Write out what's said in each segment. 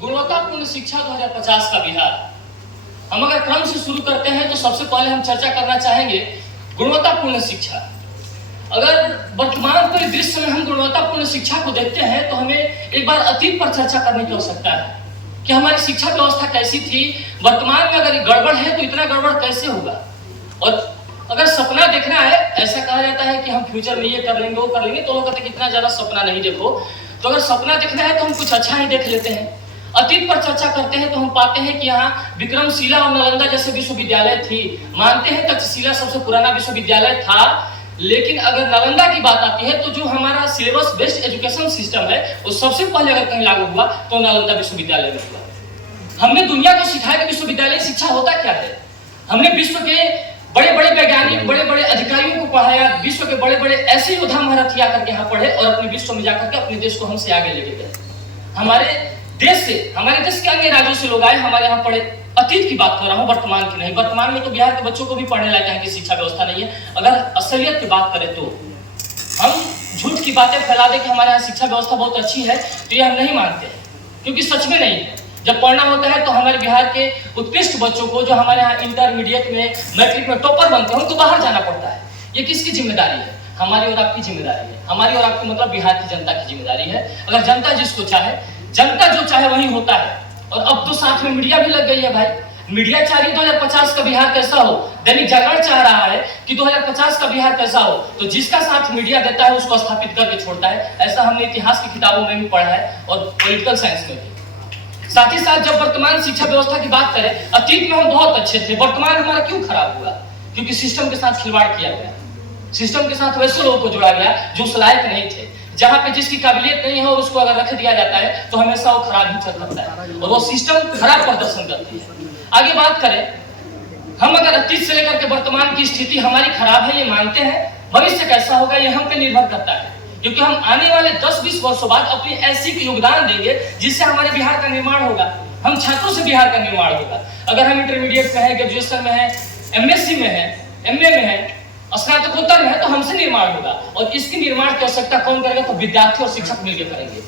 गुणवत्तापूर्ण शिक्षा 2050 का बिहार। हम अगर क्रम से शुरू करते हैं तो सबसे पहले हम चर्चा करना चाहेंगे गुणवत्तापूर्ण शिक्षा। अगर वर्तमान परिदृश्य में हम गुणवत्तापूर्ण शिक्षा को देखते हैं तो हमें एक बार अतीत पर चर्चा करने की आवश्यकता है कि हमारी शिक्षा व्यवस्था कैसी थी, वर्तमान में अगर गड़बड़ है तो इतना गड़बड़ कैसे होगा। और अगर सपना देखना है, ऐसा कहा जाता है कि हम फ्यूचर में ये कर लेंगे वो कर लेंगे, तो लोग कहते हैं कि इतना ज्यादा सपना नहीं देखो। तो अगर सपना देखना है तो हम कुछ अच्छा ही देख लेते हैं। अतीत पर चर्चा करते हैं तो हम पाते हैं कि यहाँ विक्रमशिला और नालंदा जैसे विश्वविद्यालय थी। मानते हैं तक्षशिला सबसे पुराना विश्वविद्यालय था, लेकिन अगर नालंदा की बात आती है तो जो हमारा सिलेबस बेस्ड एजुकेशन सिस्टम है वो सबसे पहले अगर कहीं लागू हुआ तो नालंदा विश्वविद्यालय में हुआ। हमने दुनिया को सिखाया कि विश्वविद्यालय शिक्षा होता क्या है। हमने विश्व के बड़े बड़े वैज्ञानिक, बड़े बड़े अधिकारियों को पढ़ाया, विश्व के बड़े बड़े ऐसे योद्धा महारथी आकर के यहाँ पढ़े और अपने विश्व में जाकर के अपने देश को हमसे आगे लेके गए। हमारे देश के अन्य राज्यों से लोग आए, हमारे यहाँ पढ़े। अतीत की बात कर रहा हूँ, वर्तमान की नहीं। वर्तमान में तो बिहार के बच्चों को भी पढ़ने लायक यहाँ की शिक्षा व्यवस्था नहीं है। अगर असलियत की बात करें तो हम झूठ की बातें फैला दें कि हमारे यहाँ शिक्षा व्यवस्था बहुत अच्छी है, तो ये हम नहीं मानते हैं, क्योंकि सच में नहीं है। जब पढ़ना होता है तो हमारे बिहार के उत्कृष्ट बच्चों को, जो हमारे यहाँ इंटरमीडिएट में, मैट्रिक में टॉपर बनते हैं, उनको बाहर जाना पड़ता है। ये किसकी जिम्मेदारी है? हमारी और आपकी जिम्मेदारी है। हमारी और आपकी मतलब बिहार की जनता की जिम्मेदारी है। अगर जनता जिसको चाहे, जनता जो चाहे वही होता है। और अब तो साथ में मीडिया भी लग गई है भाई। मीडिया चाह रही 2050 का बिहार कैसा हो। दैनिक जागरण चाह रहा है कि 2050 का बिहार कैसा हो, तो जिसका साथ मीडिया देता है उसको स्थापित करके छोड़ता है। ऐसा हमने इतिहास की किताबों में भी पढ़ा है और पॉलिटिकल साइंस में भी। साथ ही साथ जब वर्तमान शिक्षा व्यवस्था की बात करें, अतीत में हम बहुत अच्छे थे, वर्तमान हमारा क्यों खराब हुआ? क्योंकि सिस्टम के साथ खिलवाड़ किया गया। सिस्टम के साथ वैसे लोगों को जोड़ा गया जो उस लायक नहीं थे। जहां पे जिसकी काबिलियत नहीं है उसको अगर रख दिया जाता है तो हमेशा वो खराब ही चल रहा है और वो सिस्टम खराब प्रदर्शन करती है। आगे बात करें, हम अगर अतीत से लेकर के वर्तमान की स्थिति हमारी खराब है ये मानते हैं, भविष्य कैसा होगा ये हम पे निर्भर करता है। क्योंकि हम आने वाले 10-20 वर्षों बाद अपनी ऐसी योगदान देंगे जिससे हमारे बिहार का निर्माण होगा। हम छात्रों से बिहार का निर्माण होगा। अगर हम इंटरमीडिएट में है, ग्रेजुएशन में है, एमएससी में है, एमए में है, स्नातकोत्तर में है, तो हमसे निर्माण होगा। और इसके निर्माण की आवश्यकता कौन करेगा? तो विद्यार्थी और शिक्षक मिलकर करेंगे।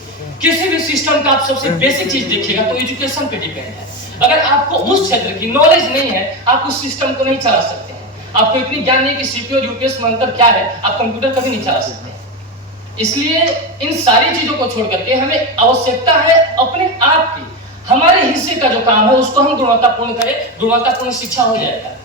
किसी भी सिस्टम का आप सबसे बेसिक चीज देखिएगा तो एजुकेशन पे डिपेंड है। अगर आपको उस क्षेत्र की नॉलेज नहीं है, आप उस सिस्टम को नहीं चला सकते हैं। आपको इतनी ज्ञान नहीं कि सीपीयू और यूपीएस में अंतर क्या है, आप कंप्यूटर कभी नहीं चला सकते। इसलिए इन सारी चीजों को छोड़ करके हमें आवश्यकता है अपने आप की, हमारे हिस्से का जो काम है उसको हम गुणवत्तापूर्ण करें। गुणवत्तापूर्ण शिक्षा हो जाएगा।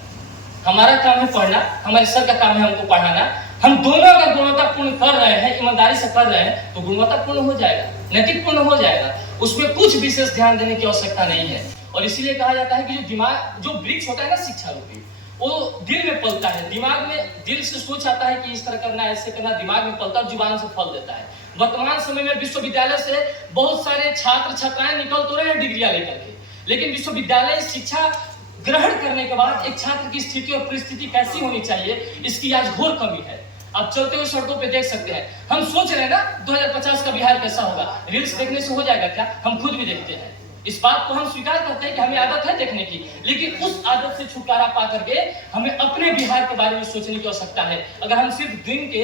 हमारा काम है पढ़ना, हमारे सर का काम है हमको पढ़ाना। हम दोनों अगर गुणवत्तापूर्ण कर रहे हैं, ईमानदारी से कर रहे हैं, तो गुणवत्तापूर्ण हो जाएगा, नैतिकपूर्ण हो जाएगा। उसमें कुछ विशेष ध्यान देने की आवश्यकता नहीं है। और इसीलिए कहा जाता है कि जो दिमाग, जो वृक्ष होता है ना शिक्षा रूपी, वो दिल में पलता है। दिमाग में, दिल से सोच आता है कि इस तरह करना, ऐसे करना, दिमाग में पलता है, जुबान से फल देता है। वर्तमान समय में विश्वविद्यालय से बहुत सारे छात्र छात्राएं निकल तो रहे हैं डिग्रियां लेकर के, लेकिन विश्वविद्यालय शिक्षा ग्रहण करने के बाद एक छात्र की स्थिति और परिस्थिति कैसी होनी चाहिए, इसकी आज घोर कमी है। आप चलते हुए सड़कों पे देख सकते हैं। हम सोच रहे हैं ना 2050 का बिहार कैसा होगा, रील्स देखने से हो जाएगा क्या? हम खुद भी देखते हैं। इस बात को हम स्वीकार करते हैं कि हमें आदत है देखने की, लेकिन उस आदत से छुटकारा पा करके हमें अपने बिहार के बारे में सोचने की आवश्यकता है। अगर हम सिर्फ दिन के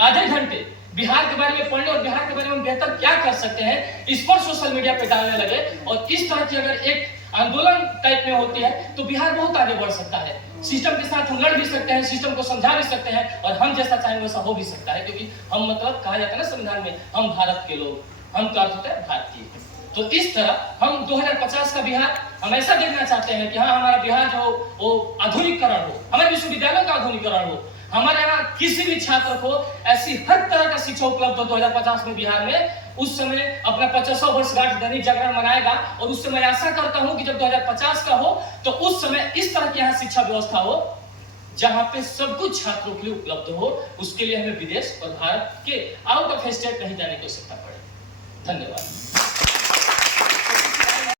आधे घंटे बिहार के बारे में पढ़ने और बिहार के बारे में बेहतर क्या कर सकते हैं इस पर सोशल मीडिया पे डालने लगे, और इस तरह की अगर एक आंदोलन टाइप में होती है तो बिहार बहुत आगे बढ़ सकता है। सिस्टम के साथ हम लड़ भी सकते हैं, सिस्टम को समझा भी सकते हैं, और हम जैसा चाहेंगे वैसा हो भी सकता है। क्योंकि हम, मतलब कहा जाता है ना संविधान में, हम भारत के लोग, हम का अर्थ होता है भारतीय। तो इस तरह हम 2050 का बिहार हम ऐसा देखना चाहते हैं कि हाँ, हमारा बिहार जो वो आधुनिकीकरण हो, हमारे विश्वविद्यालयों का आधुनिकीकरण हो, हमारे यहाँ किसी भी छात्र को ऐसी हर तरह का शिक्षा उपलब्ध हो 2050 में बिहार में। उस समय अपना 50वां वर्षगांठ दैनिक जागरण मनाएगा, और उससे मैं आशा करता हूं कि जब 2050 का हो तो उस समय इस तरह की यहाँ शिक्षा व्यवस्था हो जहां पे सब कुछ छात्रों के लिए उपलब्ध हो। उसके लिए हमें विदेश और भारत के आउट ऑफ स्टेट नहीं जाने की आवश्यकता पड़े। धन्यवाद।